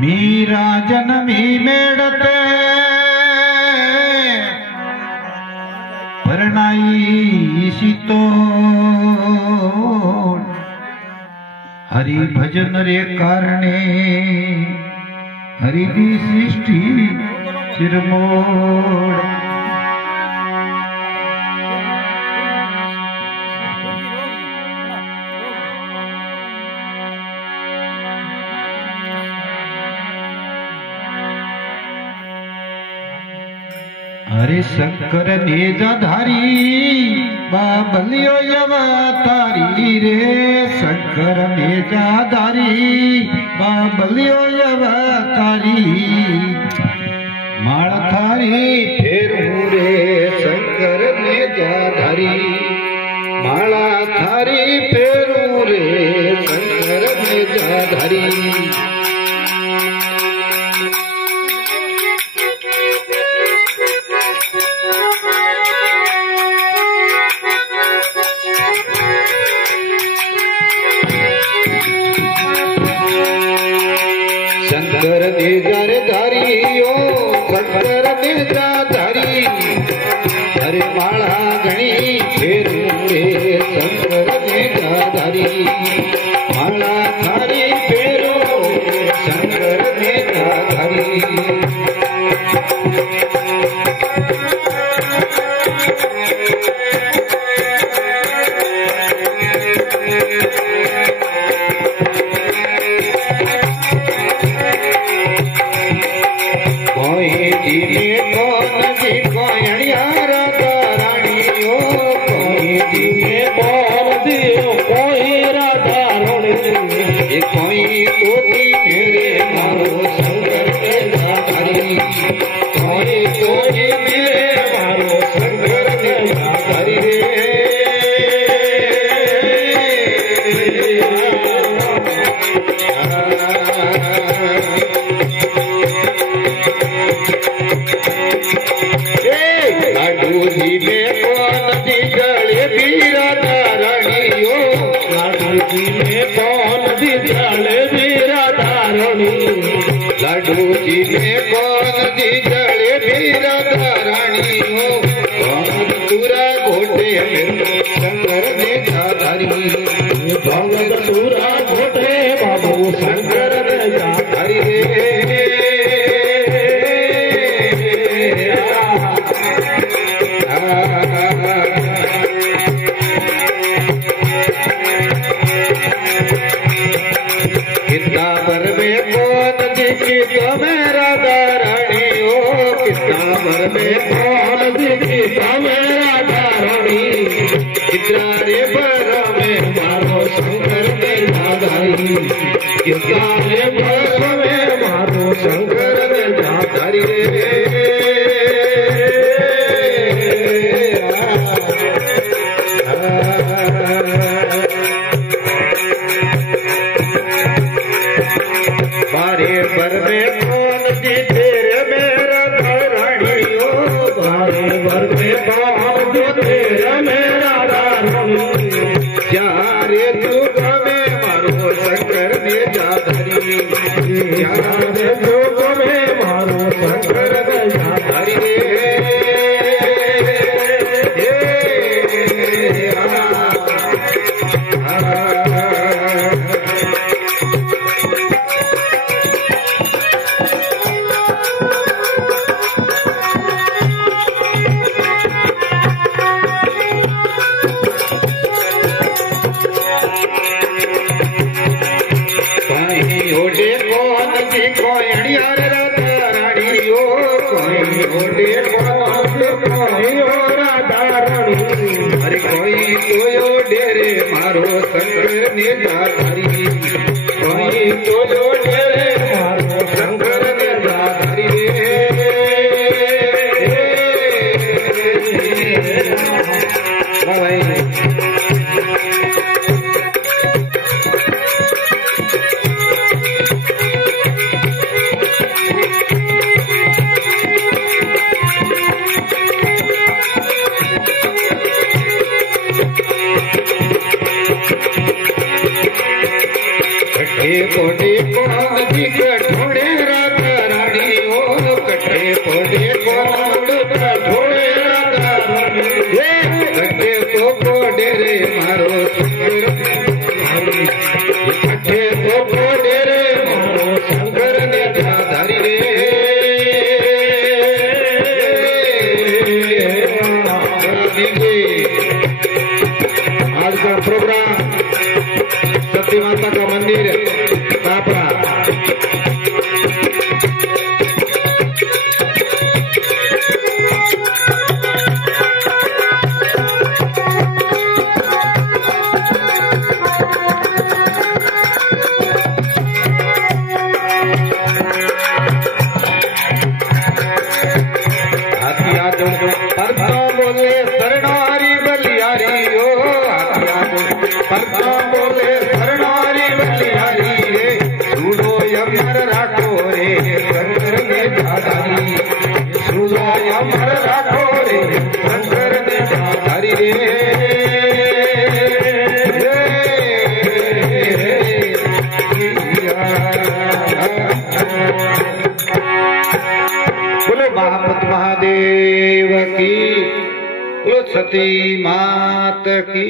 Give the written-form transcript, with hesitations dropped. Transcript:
मीरा जन्मी मेड़ते परनाई सीतो हरि भजन रे कारणे हरि दी सृष्टि सिरमोड़। हरे शंकर नेजाधारी बाबलियो यवतारी रे शंकर नेजाधारी बाबलियो यवतारी माळ थारी फेरू रे शंकर नेजाधारी माळा थारी फेरू रे शंकर नेजाधारी। शंकर नेजार धारी ओ शंकर नेजाधारी हरे माळा घणी फेरू रे शंकर नेजाधारी माळा थारी फेरू शंकर नेजाधारी। कोई कोटी मेरे मारो शंकर नेजाधारी कोई कोटी मेरे मारो शंकर नेजाधारी लाडू जी में कौन दी जड़े बीरा धारणी ओ लाडू जी में कौन दी जड़े बीरा धारणी लाडू जी में कौन दी जड़े बीरा धारणी ओ कौन पूरा घोटे शंकर नेजाधारी भगत पूरा घोटे बाबू शंकर नेजाधारी किताबर में कौन दिखी जो मेरा धारणी ओ किताबर में कौन दिखी जो मेरा धारणी कितने पर में मारो शंकर नेजाधारी कितने पर में मारो शंकर नेजाधारी बारे पर में कौन दी तेरे मेरा धारणी ओ बारे पर में कौन दी तेरे मेरा धारणी यारे तू में मारो शंकर नेजाधारी यारे तू में मारो शंकर नेजाधारी ओडे कौन दी कोई राधारानी ओ कोई ओडे कौन दी कोई राधारानी अरे कोई तो डेरे मारो शंकर नेजाधारी कोई तो डेरे मारो शंकर नेजाधारी कट्ठे पड़े कौन जी कठोड़े राधा रानी ओ कट्ठे पड़े कौन कठोड़े राधा रानी कट्ठे तो पड़े रे मारो शंकर कट्ठे तो पड़े रे मारो शंकर ने धारी रे आज का प्रोग्राम सती माता का मंदिर कापरा बोले शरणारी बलियारी ओ परता बोले शरणारी बलियारी रे सुनो यमर राखो रे शंकर ने धारी सुनो यमर राखो रे शंकर ने धारी रे बोलो महापत महादेव की बोलो सती मात की